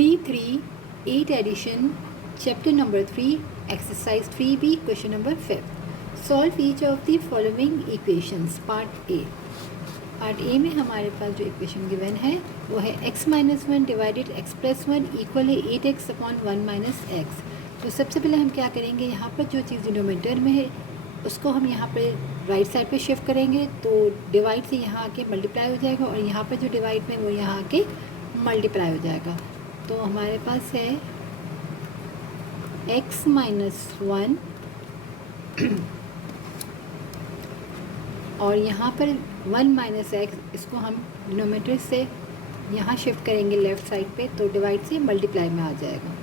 D3 8 addition, chapter number 3, exercise 3B, question number 5. Solve each of the following equations. Part A. Part A में हमारे पास जो equation given है वो है x minus one divided x plus one equal है 8x upon 1 minus x. तो सबसे पहले हम क्या करेंगे, यहाँ पर जो चीज़ डिनोमिनेटर में है उसको हम यहाँ पे राइट साइड पे शिफ्ट करेंगे, तो डिवाइड से यहाँ आके मल्टीप्लाई हो जाएगा और यहाँ पर जो डिवाइड में वो यहाँ आके मल्टीप्लाई हो जाएगा. तो हमारे पास है x माइनस वन और यहाँ पर 1 माइनस एक्स, इसको हम डिनोमिनेटर से यहाँ शिफ्ट करेंगे लेफ़्ट साइड पे, तो डिवाइड से मल्टीप्लाई में आ जाएगा.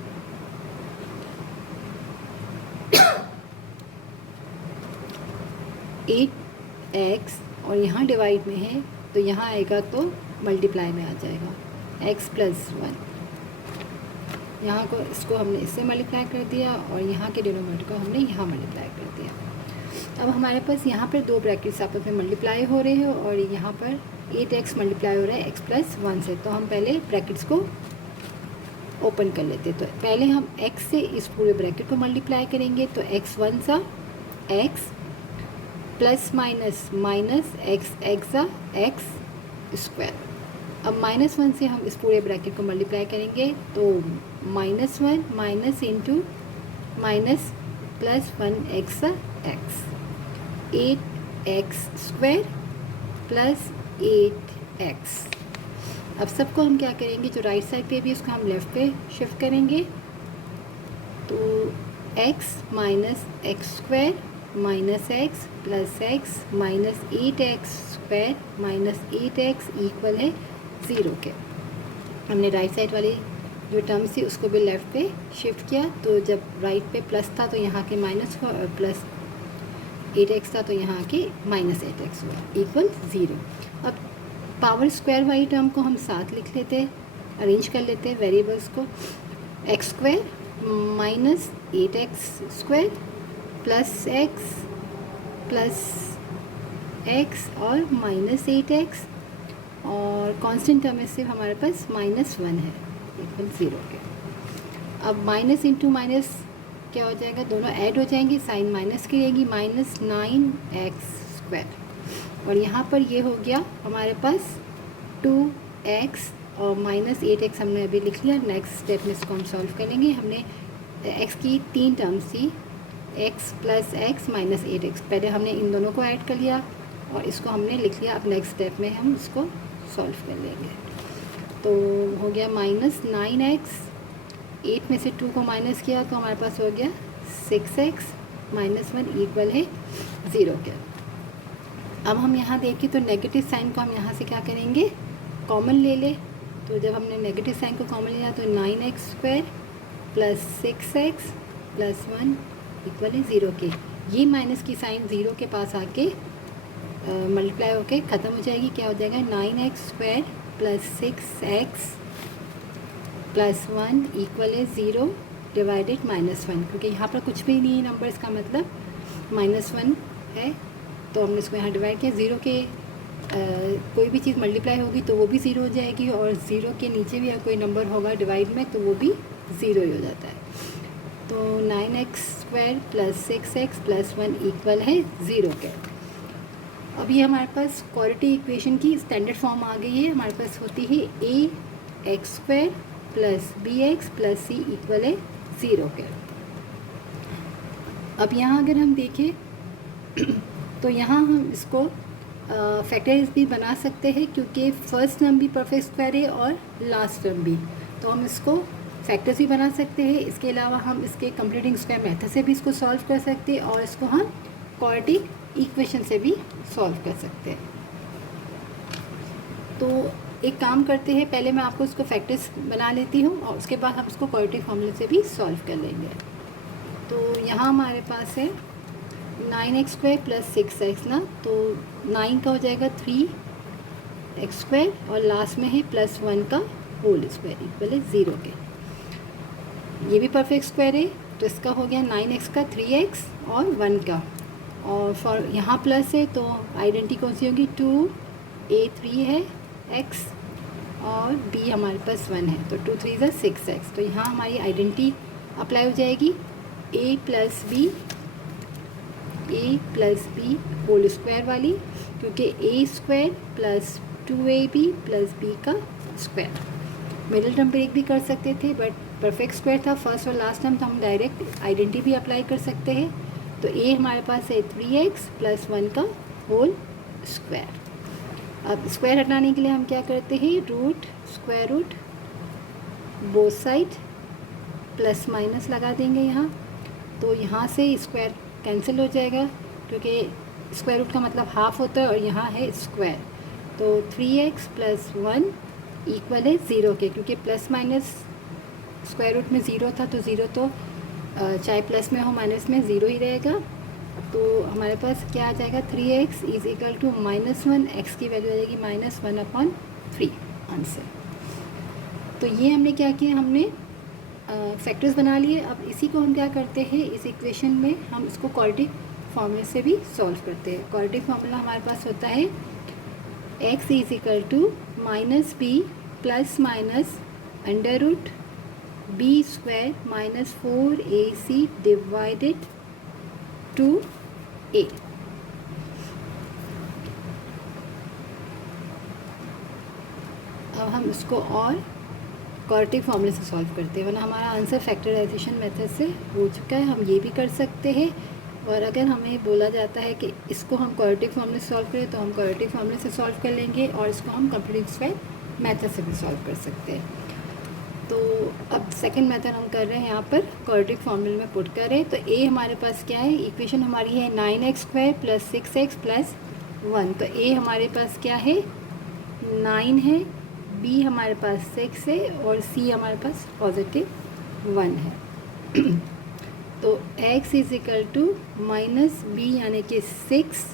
एट एक्स और यहाँ डिवाइड में है तो यहाँ आएगा तो मल्टीप्लाई में आ जाएगा x प्लस वन. यहाँ को इसको हमने इससे मल्टीप्लाई कर दिया और यहाँ के डिनोमिनेटर को हमने यहाँ मल्टीप्लाई कर दिया. अब हमारे पास यहाँ पर दो ब्रैकेट्स आपस में मल्टीप्लाई हो रहे हैं और यहाँ पर 8x मल्टीप्लाई हो रहा है x प्लस वन से. तो हम पहले ब्रैकेट्स को ओपन कर लेते हैं. तो पहले हम x से इस पूरे ब्रैकेट को मल्टीप्लाई करेंगे, तो x वन सा x plus minus minus x सा x स्क्वायर. अब माइनस वन से हम इस पूरे ब्रैकेट को मल्टीप्लाई करेंगे, तो minus one minus into minus plus one x x, 8x square plus 8x. अब सबको हम क्या करेंगे, जो राइट साइड पे भी उसको हम लेफ़्ट पे शिफ्ट करेंगे, तो x minus x square minus x plus x minus 8x square minus 8x equal है 0 के. हमने राइट साइड वाली जो टर्म्स थी उसको भी लेफ़्ट पे शिफ्ट किया, तो जब राइट पे प्लस था तो यहाँ के माइनस हुआ और प्लस 8x था तो यहाँ के माइनस 8x हुआ इक्वल 0. अब पावर स्क्वायर वाली टर्म को हम साथ लिख लेते हैं, अरेंज कर लेते हैं वेरिएबल्स को. X square minus 8x square plus x plus x और माइनस 8x और कांस्टेंट टर्म में सिर्फ हमारे पास माइनस वन है इक्वल 0 के. अब माइनस इंटू माइनस क्या हो जाएगा, दोनों ऐड हो जाएंगे, साइन माइनस की रहेगी, माइनस 9x स्क्वायर और यहाँ पर ये हो गया हमारे पास 2x और माइनस 8x हमने अभी लिख लिया. नेक्स्ट स्टेप में इसको हम सॉल्व करेंगे. हमने x की तीन टर्म्स थी, x plus x minus 8x. पहले हमने इन दोनों को ऐड कर लिया और इसको हमने लिख लिया. अब नेक्स्ट स्टेप में हम इसको सॉल्व कर लेंगे. तो हो गया माइनस 9x, 8 में से 2 को माइनस किया तो हमारे पास हो गया 6x माइनस वन इक्वल है 0 के. अब हम यहाँ देखें तो नेगेटिव साइन को हम यहाँ से क्या करेंगे, कॉमन ले ले. तो जब हमने नेगेटिव साइन को कॉमन लिया तो 9x square plus 6x plus one equal है 0 के. ये माइनस की साइन 0 के पास आके मल्टीप्लाई होके ख़त्म हो जाएगी. क्या हो जाएगा, 9x square plus 6x plus one equal है 0 डिवाइडेड माइनस वन. क्योंकि यहाँ पर कुछ भी नहीं है नंबर्स का मतलब माइनस वन है, तो हमने इसको यहाँ डिवाइड किया. 0 के कोई भी चीज़ मल्टीप्लाई होगी तो वो भी 0 हो जाएगी और 0 के नीचे भी कोई नंबर होगा डिवाइड में तो वो भी 0 ही हो जाता है. तो 9x square plus 6x plus one equal है 0 के. अब ये हमारे पास क्वाड्रेटिक इक्वेशन की स्टैंडर्ड फॉर्म आ गई है. हमारे पास होती है ax square plus bx plus c equal है 0 के. अब यहाँ अगर हम देखें तो यहाँ हम इसको फैक्टराइज भी बना सकते हैं, क्योंकि फर्स्ट टर्म भी परफेक्ट स्क्वायर है और लास्ट टर्म भी, तो हम इसको फैक्टर्स भी बना सकते हैं. इसके अलावा हम इसके कंप्लीटिंग स्क्वायर मेथड से भी इसको सॉल्व कर सकते हैं और इसको हम क्वाड्रेटिक इक्वेशन से भी सॉल्व कर सकते हैं. तो एक काम करते हैं, पहले मैं आपको इसको फैक्टर्स बना लेती हूँ और उसके बाद हम इसको क्वाड्रेटिक फॉर्मूले से भी सॉल्व कर लेंगे. तो यहाँ हमारे पास है 9x स्क्वायर प्लस 6x ना, तो 9 का हो जाएगा 3x स्क्वायर और लास्ट में है प्लस 1 का होल स्क्वायर इक्वल है 0 के. ये भी परफेक्ट स्क्वायर है तो इसका हो गया 9x का 3x और 1 का, और फॉर यहाँ प्लस है तो आइडेंटिटी कौन सी होगी, 2a3 है x और b हमारे पास 1 है, तो 2 3 ज़ा 6x। तो यहाँ हमारी आइडेंटिटी अप्लाई हो जाएगी, a plus B whole square वाली, क्योंकि a square plus 2ab plus b का स्क्वायर। मिडिल टर्म ब्रेक भी कर सकते थे, बट परफेक्ट स्क्वायर था फर्स्ट और लास्ट टर्म, तो हम डायरेक्ट आइडेंटिटी भी अप्लाई कर सकते हैं। तो a हमारे पास है 3x प्लस 1 का होल स्क्वायर। अब स्क्वायर हटाने के लिए हम क्या करते हैं, square root both side plus minus लगा देंगे यहाँ। तो यहाँ से स्क्वायर कैंसिल हो जाएगा, क्योंकि स्क्वायर रूट का मतलब हाफ होता है और यहाँ है स्क्वायर। तो 3x प्लस 1 इक्वल है 0 के, क्योंकि प्लस माइनस स्क्वायर रूट में 0 था, तो 0 तो चाहे प्लस में हो माइनस में 0 ही रहेगा। तो हमारे पास क्या आ जाएगा, 3x is equal to -1, x की वैल्यू आ जाएगी -1/3 आंसर। तो ये हमने क्या किया, हमने फैक्टर्स बना लिए। अब इसी को हम क्या करते हैं, इस इक्वेशन में हम इसको क्वाड्रेटिक फॉर्मूले से भी सॉल्व करते हैं। क्वाड्रेटिक फार्मूला हमारे पास होता है x is equal to -b plus minus under root b square -4ac divided 2a। अब हम इसको और क्वाड्रेटिक फॉर्मूले से सॉल्व करते हैं, वरना हमारा आंसर फैक्टराइजेशन मेथड से हो चुका है। हम ये भी कर सकते हैं, और अगर हमें बोला जाता है कि इसको हम क्वाड्रेटिक फॉर्मूले से सॉल्व करें, तो हम क्वाड्रेटिक फॉर्मूले से सॉल्व कर लेंगे, और इसको हम कंप्लीट स्क्वायर मेथड से भी सॉल्व कर सकते हैं। तो अब सेकंड मेथड हम कर रहे हैं, यहाँ पर क्वाड्रेटिक फॉर्मूले में पुट करें। तो a हमारे पास क्या है, इक्वेशन हमारी है 9x² प्लस 6x प्लस 1। तो a हमारे पास क्या है, 9 है, b हमारे पास 6 है, और c हमारे पास +1 है। तो x is equal to -b यानी कि 6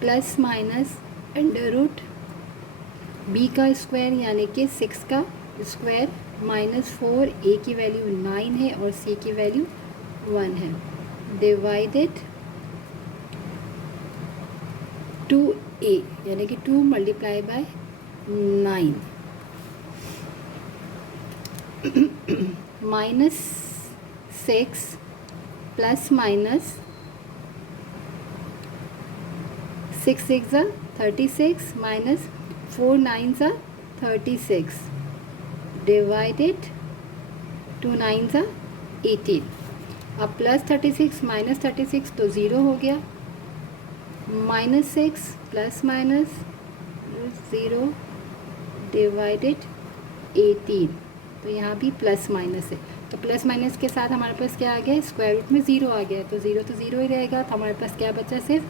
plus minus under root b का स्क्वायर यानी कि 6 का स्क्वायर -4, a की वैल्यू 9 है और c की वैल्यू 1 है, डिवाइडेड 2a यानी कि 2 मल्टीप्लाई बाय 9 -6 प्लस माइनस 6 6 ज़ा 36 माइनस 4 9 ज़ा 36 डिवाइडेड 2 9 ज़ा 18। अब प्लस 36 माइनस 36 तो ज़ीरो हो गया, -6 प्लस माइनस 0 डिवाइडेड 18। तो यहाँ भी प्लस माइनस है, तो प्लस माइनस के साथ हमारे पास क्या आ गया, स्क्वायर रूट में 0 आ गया, तो 0 तो 0 ही रहेगा। तो हमारे पास क्या बचा, सिर्फ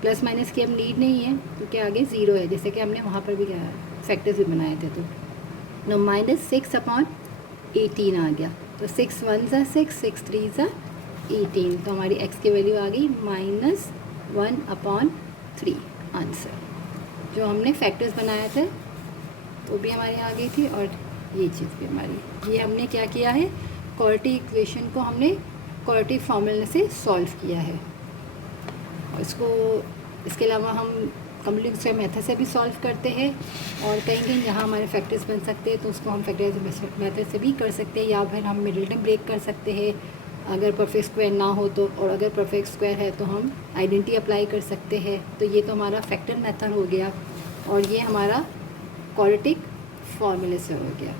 प्लस माइनस की हम नीड नहीं है, तो क्या आगे 0 है, जैसे कि हमने वहाँ पर भी क्या फैक्टर्स भी बनाए थे। तो -6/18 आ गया, तो 6 1 ज़ा 6, 6 3 ज़ा 18। तो हमारी x की वैल्यू आ गई -1/3 आंसर। जो हमने फैक्टर्स बनाए थे वो भी हमारी आ गई थी, और ये चीज़ भी हमारी। ये हमने क्या किया है, क्वाड्रेटिक इक्वेशन को हमने क्वाड्रेटिक फॉर्मूले से सॉल्व किया है। और इसके अलावा हम कंप्लीट स्क्वायर मेथड से भी सॉल्व करते हैं, और कहीं कहीं जहाँ हमारे फैक्टर्स बन सकते हैं तो उसको हम फैक्टराइजेशन मेथड से भी कर सकते हैं, या फिर हम मिडिल टर्म ब्रेक कर सकते हैं अगर परफेक्ट स्क्वायर ना हो तो, और अगर परफेक्ट स्क्वायर है तो हम आइडेंटिटी अप्लाई कर सकते हैं। तो ये तो हमारा फैक्टर मेथड हो गया, और ये हमारा क्वाड्रेटिक फॉर्मूले से हो गया।